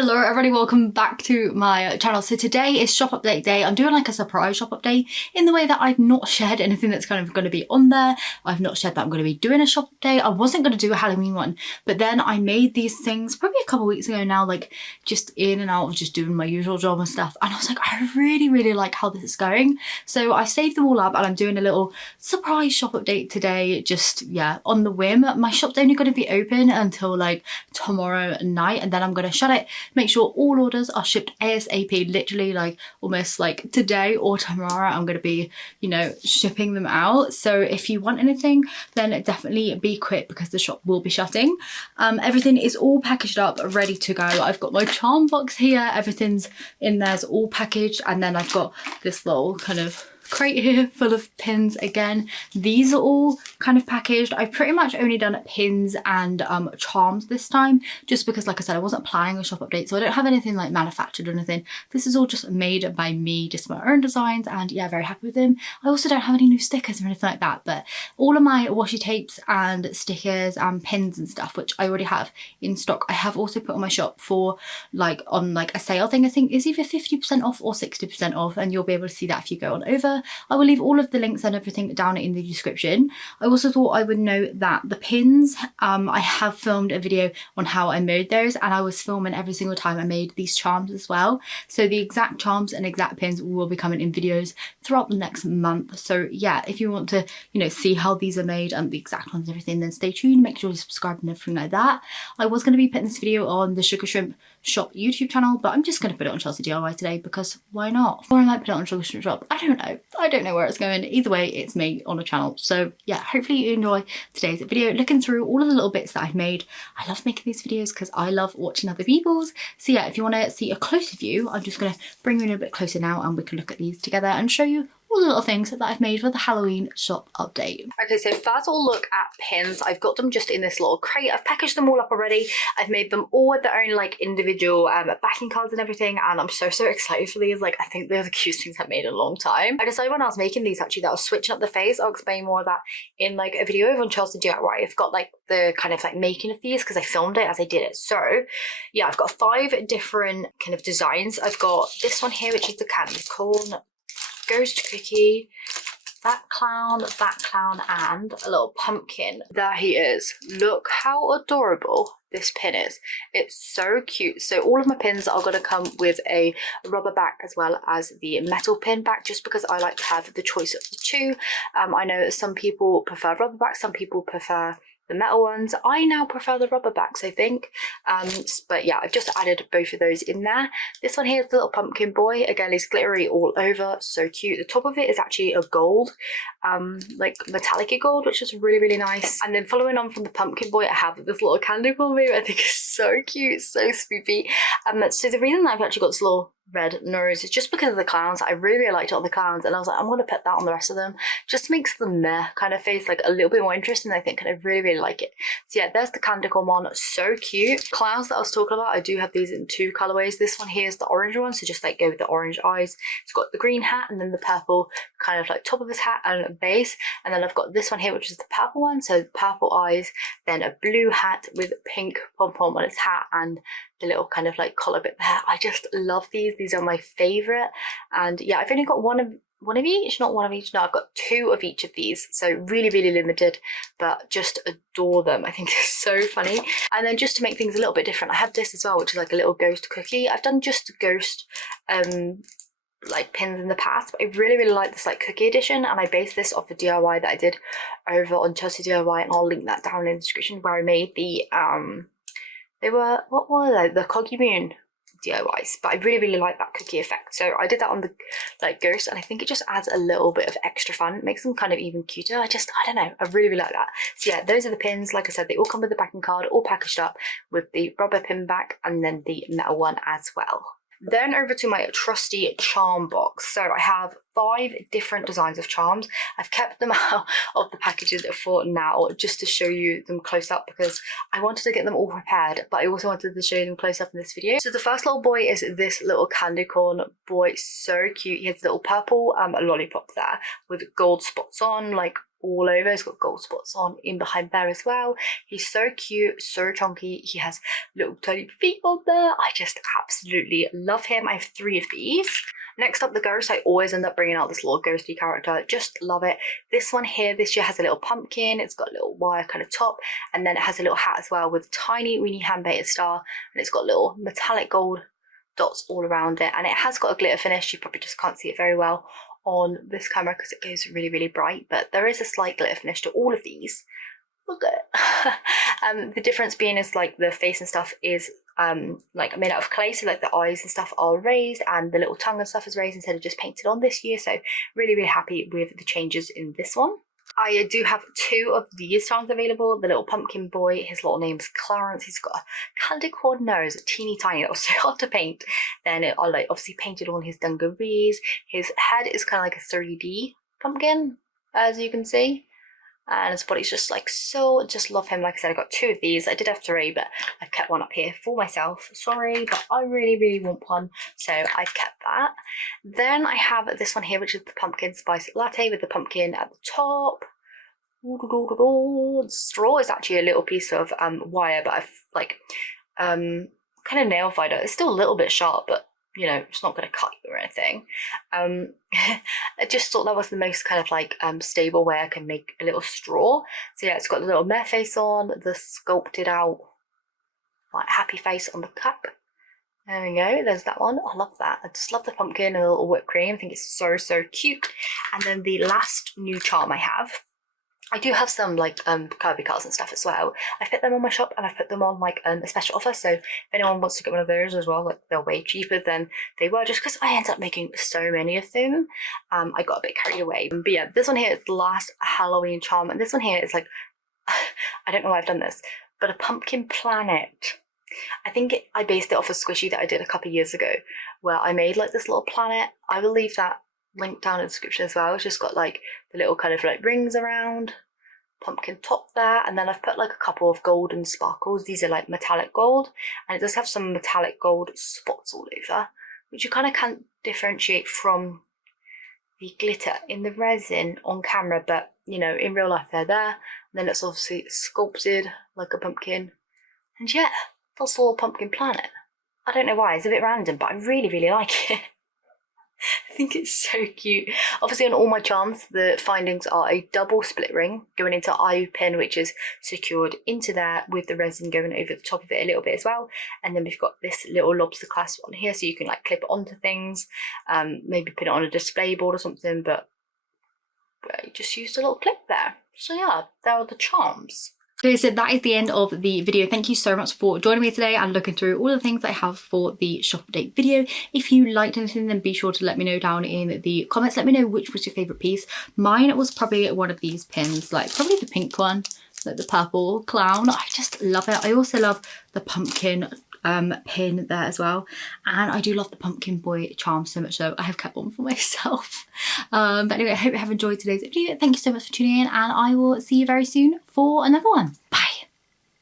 Hello everybody, welcome back to my channel. So today is shop update day. I'm doing like a surprise shop update in the way that I've not shared anything that's kind of going to be on there. I've not shared that I'm going to be doing a shop update. I wasn't going to do a Halloween one, but then I made these things probably a couple weeks ago now, like just in and out of just doing my usual job and stuff. And I was like, I really like how this is going. So I saved them all up and I'm doing a little surprise shop update today. Just, yeah, on the whim. My shop's only going to be open until like tomorrow night, and then I'm going to shut it. Make sure all orders are shipped ASAP, literally like almost like today or tomorrow I'm going to be, you know, shipping them out. So if you want anything, then definitely be quick because the shop will be shutting. Everything is all packaged up, ready to go. I've got my charm box here, everything's in there's all packaged, and then I've got this little kind of crate here full of pins again. These are all kind of packaged. I've pretty much only done pins and charms this time, just because like I said, I wasn't planning a shop update, so I don't have anything like manufactured or anything. This is all just made by me, just my own designs, and yeah, very happy with them. I also don't have any new stickers or anything like that, but all of my washi tapes and stickers and pins and stuff, which I already have in stock, I have also put on my shop for like on like a sale thing. I think is either 50% off or 60% off, and you'll be able to see that if you go on over. I will leave all of the links and everything down in the description. I also thought I would note that the pins, I have filmed a video on how I made those, and I was filming every single time I made these charms as well. So the exact charms and exact pins will be coming in videos throughout the next month. So yeah, if you want to, you know, see how these are made and the exact ones and everything, then stay tuned. Make sure you subscribe and everything like that. I was going to be putting this video on the Sugar Shrimp Shop YouTube channel, but I'm just going to put it on Chelsey DIY today because why not? Or I might put it on Sugar Shrimp Shop. I don't know. I don't know where it's going. Either way, it's me on a channel. So yeah, hopefully you enjoy today's video, looking through all of the little bits that I've made. I love making these videos because I love watching other people's. So yeah, if you want to see a closer view, I'm just going to bring you in a bit closer now and we can look at these together and show you all the little things that I've made for the Halloween shop update. Okay, so first we'll look at pins. I've got them just in this little crate. I've packaged them all up already. I've made them all with their own like individual backing cards and everything, and I'm so excited for these. Like, I think they're the cutest things I've made in a long time. I decided when I was making these actually that I was switching up the face. I'll explain more of that in like a video over on Chelsey DIY. I've got like the kind of like making of these because I filmed it as I did it. So yeah, I've got 5 different kind of designs. I've got this one here, which is the candy corn, ghost cookie, that clown, and a little pumpkin. There he is. Look how adorable this pin is. It's so cute. So all of my pins are going to come with a rubber back as well as the metal pin back, just because I like to have the choice of the two. I know that some people prefer rubber backs, some people prefer the metal ones. I now prefer the rubber backs, I think. But yeah, I've just added both of those in there. This one here is the little pumpkin boy. Again, he's glittery all over, so cute. The top of it is actually a gold, like metallic gold, which is really nice. And then following on from the pumpkin boy, I have this little candy corn baby. I think it's so cute, so spoopy. So the reason that I've actually got this little red nose is just because of the clowns. I really liked it on the clowns, and I was like, I'm going to put that on the rest of them. Just makes the meh kind of face like a little bit more interesting, I think, and I really like it. So yeah, there's the candy corn one, so cute. Clowns that I was talking about, I do have these in 2 colorways. This one here is the orange one, so just like go with the orange eyes. It's got the green hat and then the purple kind of like top of his hat and base, and then I've got this one here, which is the purple one, so purple eyes, then a blue hat with pink pom-pom on its hat and the little kind of like collar bit there. I just love these. These are my favorite. And yeah, I've only got one of each, not one of each. No, I've got 2 of each of these. So really limited, but just adore them. I think it's so funny. And then just to make things a little bit different, I have this as well, which is like a little ghost cookie. I've done just ghost like pins in the past, but I really like this like cookie edition, and I based this off the DIY that I did over on Chelsey DIY, and I'll link that down in the description, where I made the what were they? The Coggy Moon DIYs, but I really like that cookie effect. So I did that on the like ghost, and I think it just adds a little bit of extra fun. It makes them kind of even cuter. I don't know. I really like that. So yeah, those are the pins. Like I said, they all come with the backing card, all packaged up with the rubber pin back and then the metal one as well. Then over to my trusty charm box. So I have 5 different designs of charms. I've kept them out of the packages for now just to show you them close up because I wanted to get them all prepared, but I also wanted to show you them close up in this video. So the first little boy is this little candy corn boy. So cute. He has a little purple lollipop there with gold spots on, like all over. He's got gold spots on in behind there as well. He's so cute, so chunky. He has little tiny feet on there. I just absolutely love him. I have 3 of these. Next up, the ghost. I always end up bringing out this little ghosty character. Just love it. This one here, this year has a little pumpkin. It's got a little wire kind of top, and then it has a little hat as well with tiny weeny hand-painted star, and it's got little metallic gold dots all around it, and it has got a glitter finish. You probably just can't see it very well on this camera because it goes really, really bright, but there is a slight glitter finish to all of these. Look at it. The difference being is like the face and stuff is like made out of clay, so like the eyes and stuff are raised and the little tongue and stuff is raised instead of just painted on this year. So really, really happy with the changes in this one. I do have 2 of these charms available. The little pumpkin boy, his little name's Clarence. He's got a candy corn nose, teeny tiny. That was so hard to paint. Then I like obviously painted on his dungarees. His head is kind of like a 3D pumpkin, as you can see. And his body's just like so, just love him. Like I said, I got 2 of these. I did have 3, but I've kept one up here for myself. Sorry, but I really, really want one, so I've kept that. Then I have this one here, which is the pumpkin spice latte with the pumpkin at the top. The straw is actually a little piece of wire, but I've like kind of nail filer. It's still a little bit sharp, but you know, it's not going to cut you or anything. I just thought that was the most kind of like stable way I can make a little straw. So yeah, it's got the little mare face on, the sculpted out like happy face on the cup. There we go, there's that one. I love that. I just love the pumpkin and a little whipped cream. I think it's so, so cute. And then the last new charm I have, I do have some like Kirby cards and stuff as well. I've put them on my shop and I've put them on like a special offer, so if anyone wants to get one of those as well, like they're way cheaper than they were just because I ended up making so many of them. I got a bit carried away. But yeah, this one here is the last Halloween charm, and this one here is like, I don't know why I've done this, but a pumpkin planet. I think I based it off a squishy that I did a couple of years ago where I made like this little planet. I will leave that link down in the description as well. It's just got like the little kind of like rings around, pumpkin top there, and then I've put like a couple of golden sparkles. These are like metallic gold, and it does have some metallic gold spots all over, which you kind of can't differentiate from the glitter in the resin on camera, but you know, in real life they're there. And then it's obviously sculpted like a pumpkin, and yeah, that's a little pumpkin planet. I don't know why, it's a bit random, but I really, really like it. I think it's so cute. Obviously on all my charms, the findings are a double split ring going into eye pin, which is secured into there with the resin going over the top of it a little bit as well. And then we've got this little lobster clasp on here, so you can like clip it onto things, maybe put it on a display board or something, but I just used a little clip there. So yeah, there are the charms. Okay, so that is the end of the video. Thank you so much for joining me today and looking through all the things I have for the shop update video. If you liked anything, then be sure to let me know down in the comments. Let me know which was your favourite piece. Mine was probably one of these pins, like probably the pink one, like the purple clown. I just love it. I also love the pumpkin pin there as well, and I do love the pumpkin boy charm so much, so I have kept one for myself. But anyway, I hope you have enjoyed today's video. Thank you so much for tuning in, and I will see you very soon for another one.